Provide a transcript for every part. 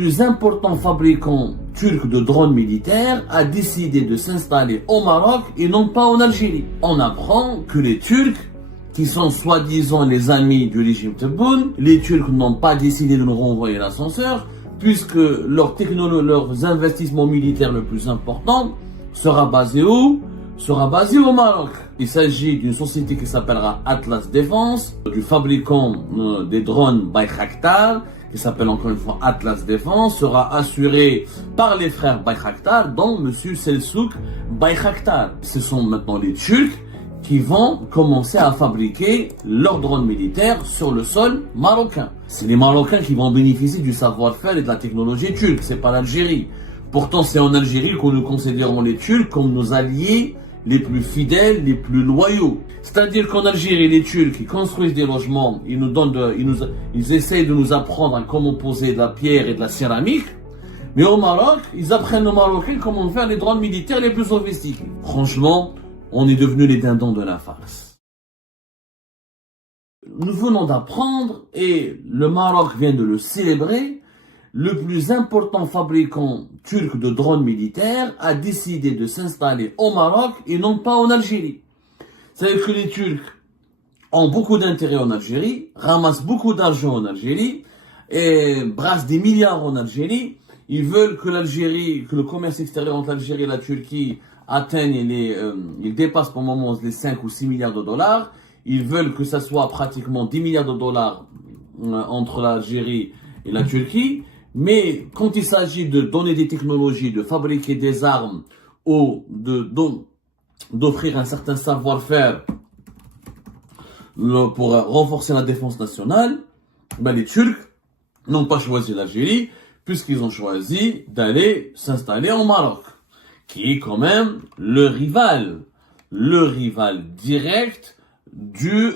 plus important fabricant turc de drones militaires a décidé de s'installer au Maroc et non pas en Algérie. On apprend que les Turcs, qui sont soi-disant les amis du régime Tebboune, les Turcs n'ont pas décidé de nous renvoyer l'ascenseur, puisque leurs investissements militaires le plus important sera basé où? Sera basé au Maroc. Il s'agit d'une société qui s'appellera Atlas Défense, du fabricant des drones Bayraktar, qui s'appelle encore une fois Atlas Défense, sera assuré par les frères Bayraktar, dont Monsieur Selçuk Bayraktar. Ce sont maintenant les Turcs qui vont commencer à fabriquer leurs drones militaires sur le sol marocain. C'est les Marocains qui vont bénéficier du savoir-faire et de la technologie turque, c'est pas l'Algérie. Pourtant, c'est en Algérie que nous considérons les Turcs comme nos alliés les plus fidèles, les plus loyaux. C'est-à-dire qu'en Algérie, les Turcs, ils construisent des logements, ils essayent de nous apprendre comment poser de la pierre et de la céramique. Mais au Maroc, ils apprennent aux Marocains comment faire les drones militaires les plus sophistiqués. Franchement, on est devenus les dindons de la farce. Nous venons d'apprendre, et le Maroc vient de le célébrer, le plus important fabricant turc de drones militaires a décidé de s'installer au Maroc et non pas en Algérie. C'est-à-dire que les Turcs ont beaucoup d'intérêt en Algérie, ramassent beaucoup d'argent en Algérie, et brassent des milliards en Algérie. Ils veulent que le commerce extérieur entre l'Algérie et la Turquie il dépasse pour le moment les 5 ou 6 milliards de dollars. Ils veulent que ça soit pratiquement 10 milliards de dollars entre l'Algérie et la Turquie. Mais quand il s'agit de donner des technologies, de fabriquer des armes ou d'offrir un certain savoir-faire pour renforcer la défense nationale, les Turcs n'ont pas choisi l'Algérie puisqu'ils ont choisi d'aller s'installer au Maroc, qui est quand même le rival direct du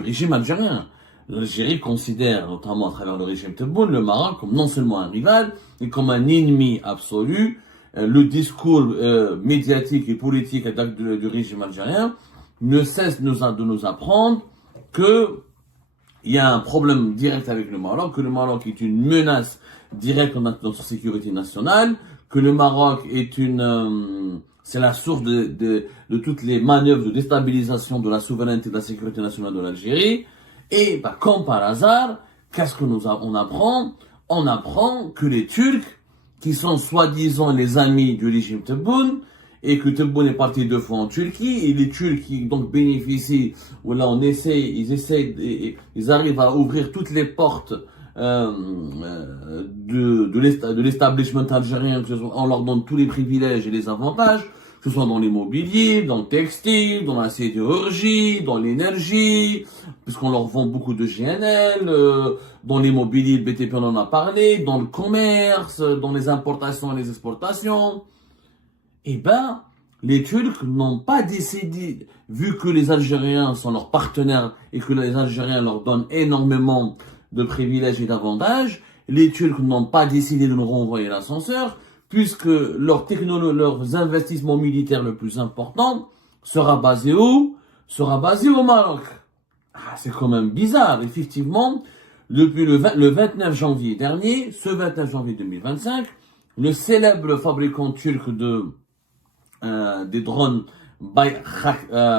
régime algérien. L'Algérie considère, notamment à travers le régime Tebboune, le Maroc comme non seulement un rival, mais comme un ennemi absolu. Le discours médiatique et politique du régime algérien ne cesse de nous apprendre que il y a un problème direct avec le Maroc, que le Maroc est une menace directe dans notre sécurité nationale, que le Maroc est c'est la source de toutes les manœuvres de déstabilisation de la souveraineté et de la sécurité nationale de l'Algérie. Et comme par hasard, qu'est-ce que on apprend? On apprend que les Turcs, qui sont soi-disant les amis du régime Tebboune, et que Tebboune est parti 2 fois en Turquie, et les Turcs qui donc bénéficient, ils arrivent à ouvrir toutes les portes de l'establishment algérien, on leur donne tous les privilèges et les avantages, que ce soit dans l'immobilier, dans le textile, dans la sidérurgie, dans l'énergie, puisqu'on leur vend beaucoup de GNL, dans l'immobilier, le BTP on en a parlé, dans le commerce, dans les importations et les exportations. Les Turcs n'ont pas décidé, vu que les Algériens sont leurs partenaires et que les Algériens leur donnent énormément de privilèges et d'avantages, les Turcs n'ont pas décidé de nous renvoyer l'ascenseur, puisque leurs investissements militaires le plus important sera basé où? Sera basé au Maroc. C'est quand même bizarre, effectivement. Depuis le 29 janvier dernier, ce 29 janvier 2025, le célèbre fabricant turc des drones Bayraktar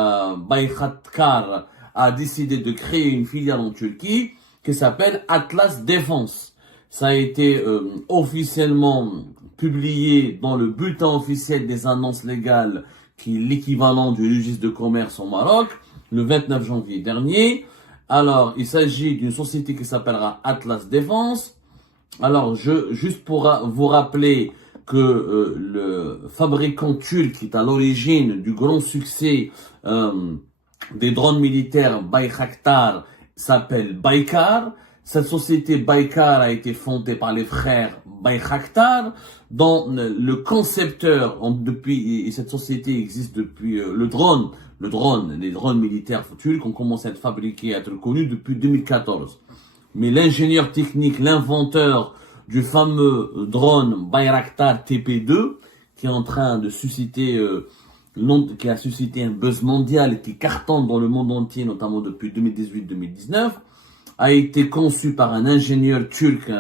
a décidé de créer une filiale en Turquie qui s'appelle Atlas Défense. Ça a été officiellement publié dans le bulletin officiel des annonces légales, qui est l'équivalent du registre de commerce au Maroc, le 29 janvier dernier. Alors, il s'agit d'une société qui s'appellera Atlas Défense. Alors, juste pour vous rappeler que le fabricant turc qui est à l'origine du grand succès des drones militaires Bayraktar s'appelle Baykar. Cette société Baykar a été fondée par les frères Bayraktar, dont le concepteur, et cette société existe depuis les drones militaires turcs ont commencé à être fabriqués, à être connus depuis 2014. Mais l'ingénieur technique, l'inventeur du fameux drone Bayraktar TP2, qui est en train de susciter, qui a suscité un buzz mondial et qui cartonne dans le monde entier, notamment depuis 2018-2019, a été conçu par un ingénieur turc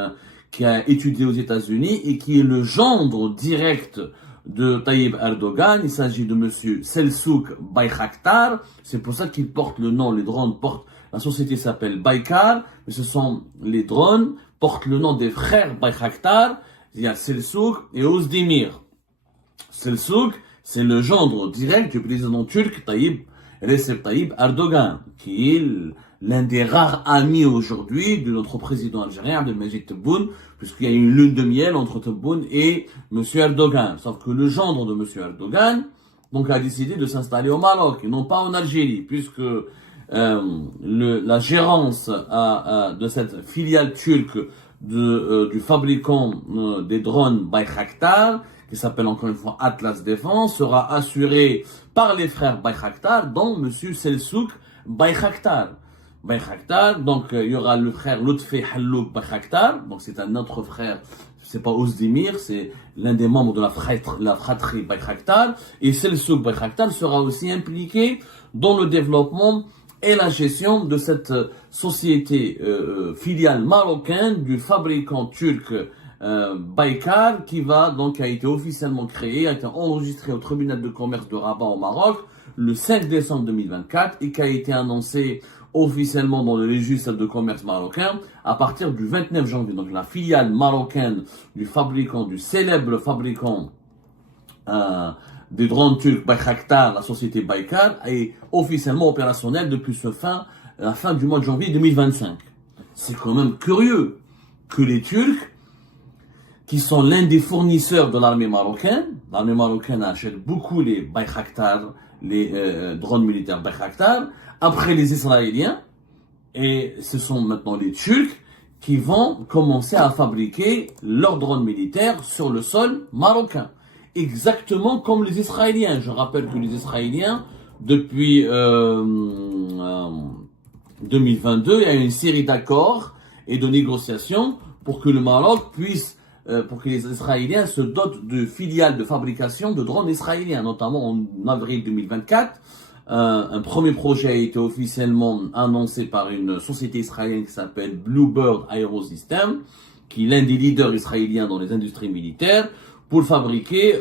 qui a étudié aux États-Unis et qui est le gendre direct de Tayyip Erdogan. Il s'agit de monsieur Selçuk Bayraktar. C'est pour ça qu'il porte le nom, les drones portent, la société s'appelle Baykar, mais ce sont les drones, portent le nom des frères Bayraktar. Il y a Selçuk et Özdemir. Selçuk, c'est le gendre direct du président turc Recep Tayyip Erdogan, qui est l'un des rares amis aujourd'hui de notre président algérien, Abdelmajid Tebboune, puisqu'il y a une lune de miel entre Tebboune et M. Erdogan. Sauf que le gendre de M. Erdogan donc, a décidé de s'installer au Maroc et non pas en Algérie, puisque la gérance de cette filiale turque du fabricant des drones Bayraktar, qui s'appelle encore une fois Atlas Défense, sera assurée par les frères Bayraktar, dont M. Selçuk Bayraktar. Donc il y aura le frère Lutfi Hallouk Bayraktar, donc c'est un autre frère, c'est pas Özdemir, c'est l'un des membres de la fratrie Bayraktar, et Selçuk Bayraktar sera aussi impliqué dans le développement et la gestion de cette société filiale marocaine du fabricant turc Baykar, qui a été officiellement créé, a été enregistré au tribunal de commerce de Rabat au Maroc le 5 décembre 2024 et qui a été annoncé officiellement dans le registre de commerce marocain à partir du 29 janvier. Donc la filiale marocaine du célèbre fabricant des drones turcs Bayraktar, la société Baykar, est officiellement opérationnelle depuis la fin du mois de janvier 2025. C'est quand même curieux que les Turcs, qui sont l'un des fournisseurs de l'armée marocaine achète beaucoup les Bayraktar, les drones militaires Bayraktar, après les Israéliens, et ce sont maintenant les Turcs qui vont commencer à fabriquer leurs drones militaires sur le sol marocain. Exactement comme les Israéliens. Je rappelle que les Israéliens, depuis 2022, il y a une série d'accords et de négociations pour que le Maroc puisse, pour que les Israéliens se dotent de filiales de fabrication de drones israéliens, notamment en avril 2024. Un premier projet a été officiellement annoncé par une société israélienne qui s'appelle Bluebird Aerosystem, qui est l'un des leaders israéliens dans les industries militaires, pour fabriquer,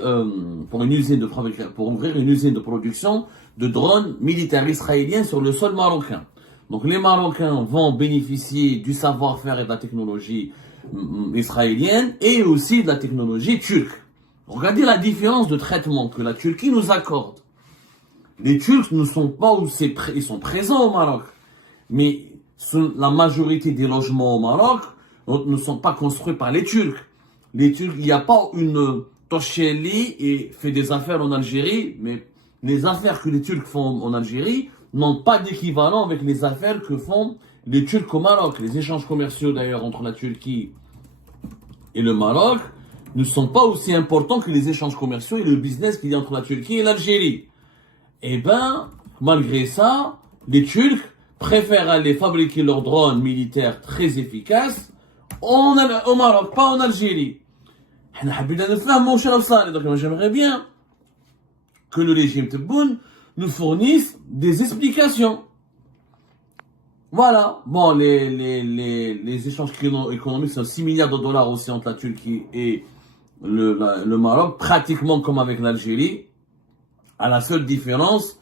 pour ouvrir une usine de production de drones militaires israéliens sur le sol marocain. Donc les Marocains vont bénéficier du savoir-faire et de la technologie israélienne et aussi de la technologie turque. Regardez la différence de traitement que la Turquie nous accorde. Les Turcs ne sont pas ils sont présents au Maroc, mais la majorité des logements au Maroc ne sont pas construits par les Turcs. Les Turcs, il n'y a pas une Tosheli et fait des affaires en Algérie, mais les affaires que les Turcs font en Algérie n'ont pas d'équivalent avec les affaires que font les Turcs au Maroc. Les échanges commerciaux d'ailleurs entre la Turquie et le Maroc ne sont pas aussi importants que les échanges commerciaux et le business qu'il y a entre la Turquie et l'Algérie. Eh ben, malgré ça, les Turcs préfèrent aller fabriquer leurs drones militaires très efficaces au Maroc, pas en Algérie. Donc j'aimerais bien que le régime Tebboune nous fournisse des explications. Voilà. Bon, les échanges économiques sont 6 milliards de dollars aussi entre la Turquie et le Maroc, pratiquement comme avec l'Algérie, à la seule différence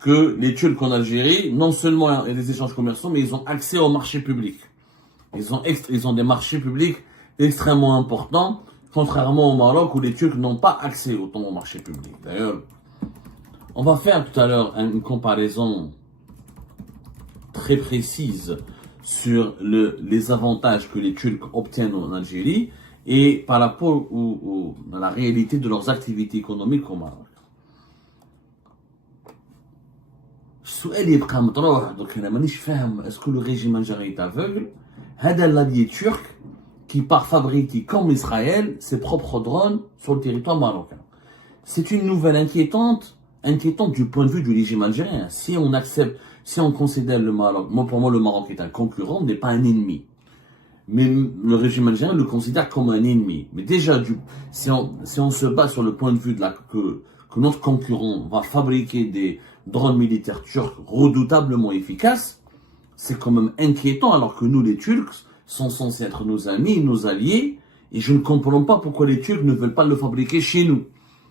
que les Turcs en Algérie, non seulement il y a des échanges commerciaux, mais ils ont accès au marché public. Ils ont des marchés publics extrêmement importants, contrairement au Maroc où les Turcs n'ont pas accès autant au marché public. D'ailleurs, on va faire tout à l'heure une comparaison très précise sur les avantages que les Turcs obtiennent en Algérie et par rapport à la réalité de leurs activités économiques au Maroc. السؤال يبقى مطروح donc انا مانيش فاهم est-ce que le régime algérien est aveugle. هذا l'allié turc qui part fabriquer comme Israël ses propres drones sur le territoire marocain. C'est une nouvelle inquiétante du point de vue du régime algérien. Si on considère le Maroc, pour moi le Maroc est un concurrent, n'est pas un ennemi. Mais le régime algérien le considère comme un ennemi. Mais déjà, si on se base sur le point de vue que notre concurrent va fabriquer des drones militaires turcs redoutablement efficaces, C'est quand même inquiétant, alors que nous, les Turcs, sont censés être nos amis, nos alliés, et je ne comprends pas pourquoi les Turcs ne veulent pas le fabriquer chez nous.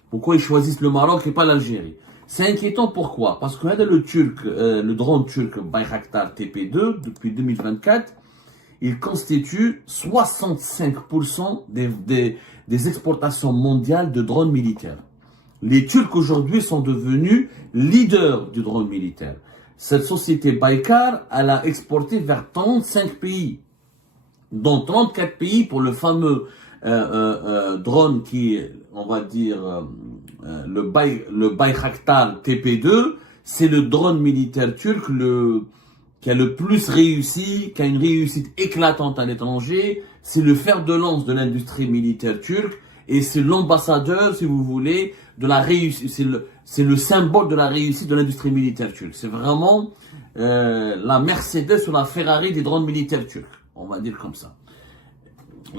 Pourquoi ils choisissent le Maroc et pas l'Algérie. C'est inquiétant, pourquoi? Parce que le drone turc Bayraktar TP2, depuis 2024, il constitue 65% des exportations mondiales de drones militaires. Les Turcs aujourd'hui sont devenus leaders du drone militaire. Cette société Baykar, elle a exporté vers 35 pays, dont 34 pays pour le fameux drone qui, on va dire, le Bayraktar TP2, c'est le drone militaire turc qui a le plus réussi, qui a une réussite éclatante à l'étranger. C'est le fer de lance de l'industrie militaire turque et c'est l'ambassadeur, si vous voulez, de la réussite. C'est le symbole de la réussite de l'industrie militaire turque. C'est vraiment la Mercedes ou la Ferrari des drones militaires turcs, on va dire comme ça.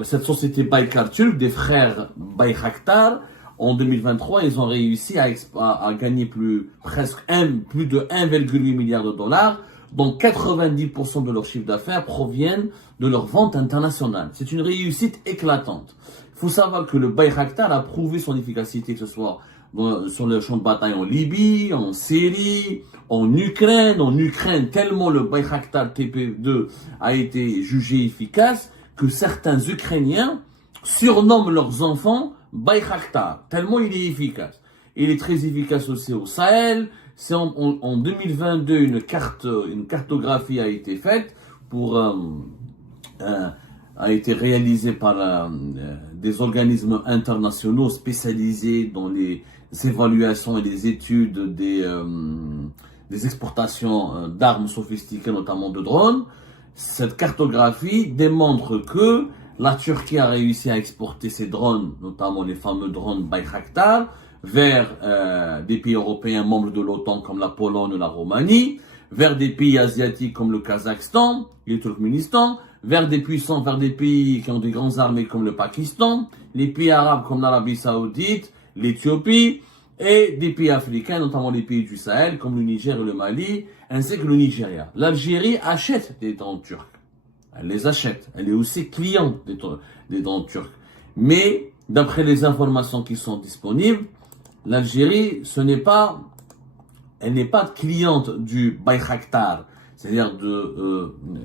Cette société Baykar turque, des frères Bayraktar, en 2023, ils ont réussi à gagner plus de 1,8 milliard de dollars, dont 90% de leur chiffre d'affaires proviennent de leur vente internationale. C'est une réussite éclatante. Il faut savoir que le Bayraktar a prouvé son efficacité, que ce soit sur le champ de bataille en Libye, en Syrie, en Ukraine, tellement le Bayraktar TP2 a été jugé efficace que certains Ukrainiens surnomment leurs enfants Bayraktar, tellement il est efficace. Il est très efficace aussi au Sahel. C'est en 2022 une cartographie a été faite a été réalisée par des organismes internationaux spécialisés dans les évaluations et les études des exportations d'armes sophistiquées, notamment de drones. Cette cartographie démontre que la Turquie a réussi à exporter ses drones, notamment les fameux drones Bayraktar, vers des pays européens membres de l'OTAN comme la Pologne ou la Roumanie, vers des pays asiatiques comme le Kazakhstan et le Turkménistan, vers des pays qui ont des grandes armées comme le Pakistan, les pays arabes comme l'Arabie Saoudite, l'Éthiopie, et des pays africains, notamment les pays du Sahel comme le Niger et le Mali, ainsi que le Nigeria. L'Algérie achète des drones turcs. Elle les achète. Elle est aussi cliente des drones turcs. Mais, d'après les informations qui sont disponibles, l'Algérie, elle n'est pas cliente du Bayraktar, c'est-à-dire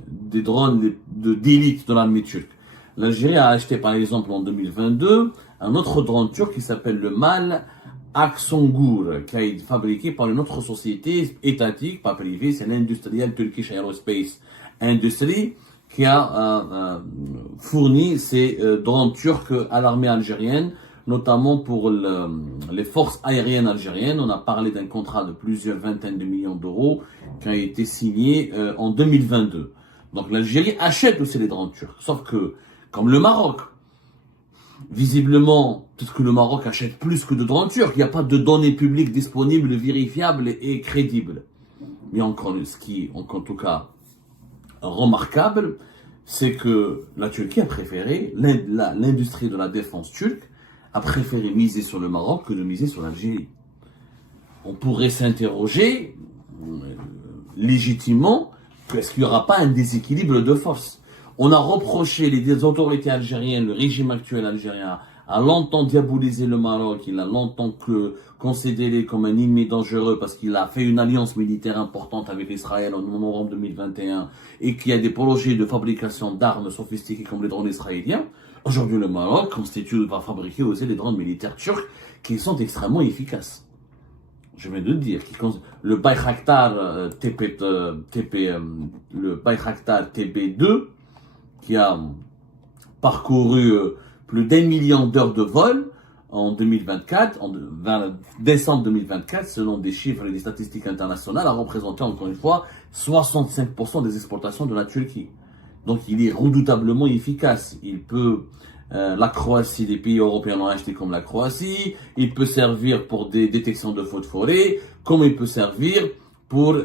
des drones d'élite de l'armée turque. L'Algérie a acheté, par exemple, en 2022, un autre drone turc qui s'appelle le MAL Aksungur, qui a été fabriqué par une autre société étatique, pas privée, c'est l'industriel Turkish Aerospace Industry, qui a fourni ces drones turcs à l'armée algérienne, notamment pour les forces aériennes algériennes. On a parlé d'un contrat de plusieurs vingtaines de millions d'euros qui a été signé en 2022. Donc l'Algérie achète aussi les drones turcs, sauf que, comme le Maroc, visiblement, peut-être que le Maroc achète plus que de drones turcs. Il n'y a pas de données publiques disponibles, vérifiables et crédibles. Mais ce qui est en tout cas remarquable, c'est que la Turquie a préféré, l'industrie de la défense turque a préféré miser sur le Maroc que de miser sur l'Algérie. On pourrait s'interroger légitimement, est-ce qu'il n'y aura pas un déséquilibre de force? On a reproché les autorités algériennes, le régime actuel algérien, a longtemps diabolisé le Maroc, il a longtemps considéré comme un ennemi dangereux parce qu'il a fait une alliance militaire importante avec Israël en novembre 2021 et qu'il y a des projets de fabrication d'armes sophistiquées comme les drones israéliens. Aujourd'hui, le Maroc va fabriquer aussi des drones militaires turcs qui sont extrêmement efficaces. Je viens de le dire, le Bayraktar TB2, qui a parcouru plus d'1 million d'heures de vol en 2024, vers décembre 2024, selon des chiffres et des statistiques internationales, a représenté encore une fois 65% des exportations de la Turquie. Donc il est redoutablement efficace. Il peut, la Croatie, les pays européens l'ont acheté comme la Croatie, il peut servir pour des détections de feux de forêt, comme il peut servir pour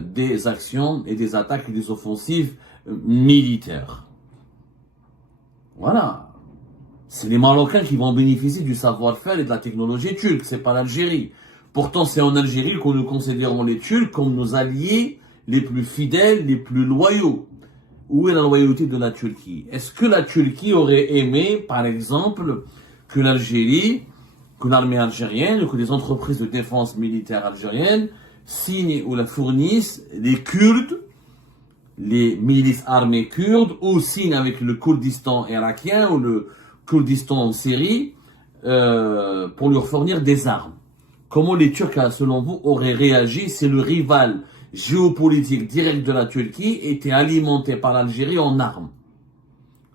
des actions et des attaques et des offensives militaires. Voilà. C'est les Marocains qui vont bénéficier du savoir-faire et de la technologie turque, c'est pas l'Algérie. Pourtant, c'est en Algérie que nous considérons les Turcs comme nos alliés les plus fidèles, les plus loyaux. Où est la loyauté de la Turquie? Est-ce que la Turquie aurait aimé, par exemple, que l'Algérie, que l'armée algérienne, que les entreprises de défense militaire algériennes signent ou la fournissent les Kurdes, les milices armées kurdes, ou signent avec le Kurdistan irakien ou le Kurdistan en Syrie pour leur fournir des armes? Comment les Turcs, selon vous, auraient réagi si le rival géopolitique direct de la Turquie était alimenté par l'Algérie en armes?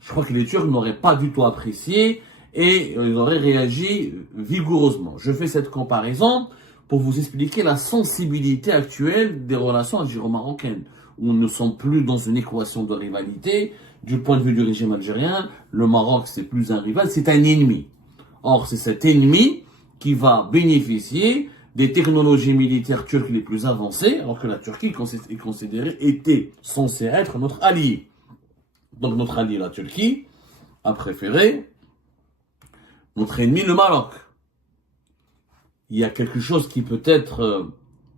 Je crois que les Turcs n'auraient pas du tout apprécié et ils auraient réagi vigoureusement. Je fais cette comparaison pour vous expliquer la sensibilité actuelle des relations algéro-marocaines, où nous ne sommes plus dans une équation de rivalité. Du point de vue du régime algérien, le Maroc, c'est plus un rival, c'est un ennemi. Or, c'est cet ennemi qui va bénéficier des technologies militaires turques les plus avancées, alors que la Turquie est considérée, était censée être notre allié. Donc notre allié, la Turquie, a préféré notre ennemi, le Maroc. Il y a quelque chose qui peut-être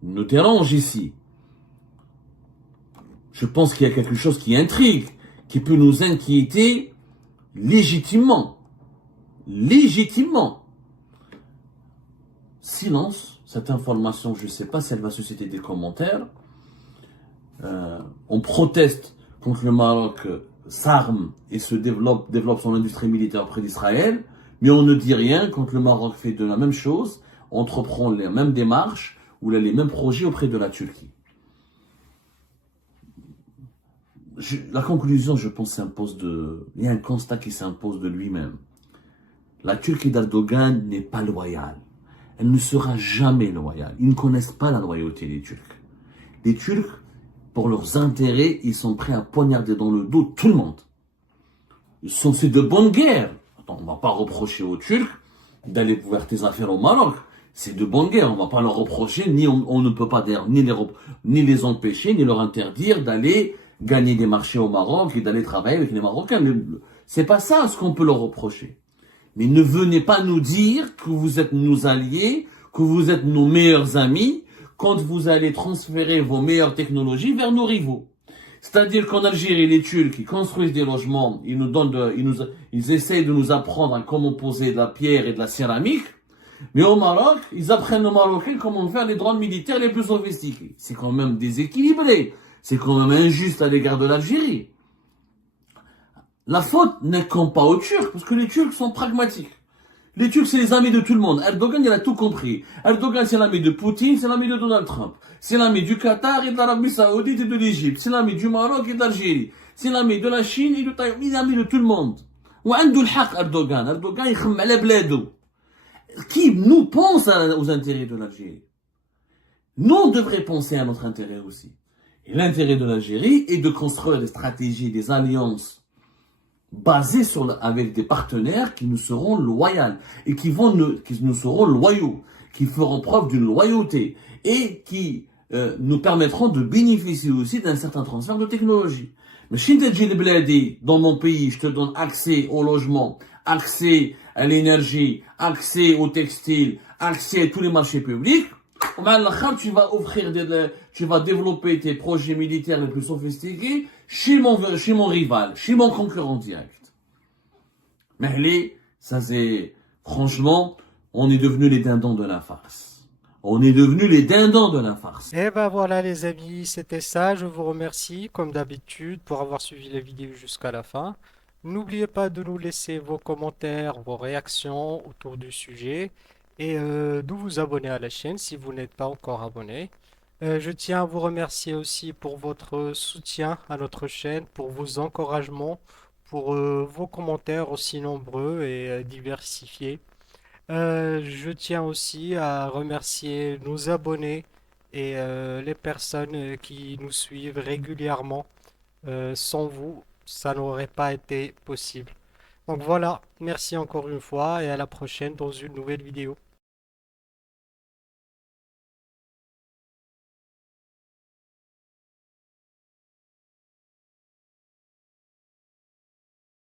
nous dérange ici. Je pense qu'il y a quelque chose qui intrigue, qui peut nous inquiéter légitimement. Légitimement. Silence, cette information, je ne sais pas si elle va susciter des commentaires. On proteste contre le Maroc s'arme et se développe son industrie militaire auprès d'Israël, mais on ne dit rien quand le Maroc fait de la même chose, entreprend les mêmes démarches ou les mêmes projets auprès de la Turquie. La conclusion, je pense, il y a un constat qui s'impose de lui-même. La Turquie d'Erdogan n'est pas loyale. Elle ne sera jamais loyale. Ils ne connaissent pas la loyauté des Turcs. Les Turcs, pour leurs intérêts, ils sont prêts à poignarder dans le dos tout le monde. C'est de bonne guerre. Attends, on ne va pas reprocher aux Turcs d'aller faire tes affaires au Maroc. C'est de bonne guerre. On ne va pas leur reprocher, ni on ne peut pas d'ailleurs ni les empêcher, ni leur interdire d'aller gagner des marchés au Maroc et d'aller travailler avec les Marocains. C'est pas ça ce qu'on peut leur reprocher. Mais ne venez pas nous dire que vous êtes nos alliés, que vous êtes nos meilleurs amis, quand vous allez transférer vos meilleures technologies vers nos rivaux. C'est-à-dire qu'en Algérie, les Turcs, ils construisent des logements, ils essayent de nous apprendre à comment poser de la pierre et de la céramique, mais au Maroc, ils apprennent aux Marocains comment faire les drones militaires les plus sophistiqués. C'est quand même déséquilibré. C'est quand même injuste à l'égard de l'Algérie. La faute n'incombe pas aux Turcs, parce que les Turcs sont pragmatiques. Les Turcs, c'est les amis de tout le monde. Erdogan, il a tout compris. Erdogan, c'est l'ami de Poutine, c'est l'ami de Donald Trump. C'est l'ami du Qatar et de l'Arabie Saoudite et de l'Égypte. C'est l'ami du Maroc et de l'Algérie. C'est l'ami de la Chine et de Taïwan. Il est l'ami de tout le monde. وعنده الحق Erdogan. Erdogan, يخم على بلاده. Qui nous pense aux intérêts de l'Algérie? Nous, on devrait penser à notre intérêt aussi. Et l'intérêt de l'Algérie est de construire des stratégies, des alliances basées avec des partenaires qui nous seront loyaux et qui nous seront loyaux, qui feront preuve d'une loyauté et qui nous permettront de bénéficier aussi d'un certain transfert de technologie. Mais si tu dis dans mon pays, je te donne accès au logement, accès à l'énergie, accès au textile, accès à tous les marchés publics, tu vas développer tes projets militaires les plus sophistiqués chez mon rival, chez mon concurrent direct. Mais franchement, on est devenus les dindons de la farce. On est devenus les dindons de la farce. Et ben voilà les amis, c'était ça. Je vous remercie comme d'habitude pour avoir suivi la vidéo jusqu'à la fin. N'oubliez pas de nous laisser vos commentaires, vos réactions autour du sujet et de vous abonner à la chaîne si vous n'êtes pas encore abonné. Je tiens à vous remercier aussi pour votre soutien à notre chaîne, pour vos encouragements, pour vos commentaires aussi nombreux et diversifiés. Je tiens aussi à remercier nos abonnés et les personnes qui nous suivent régulièrement. Sans vous, ça n'aurait pas été possible. Donc voilà, merci encore une fois et à la prochaine dans une nouvelle vidéo.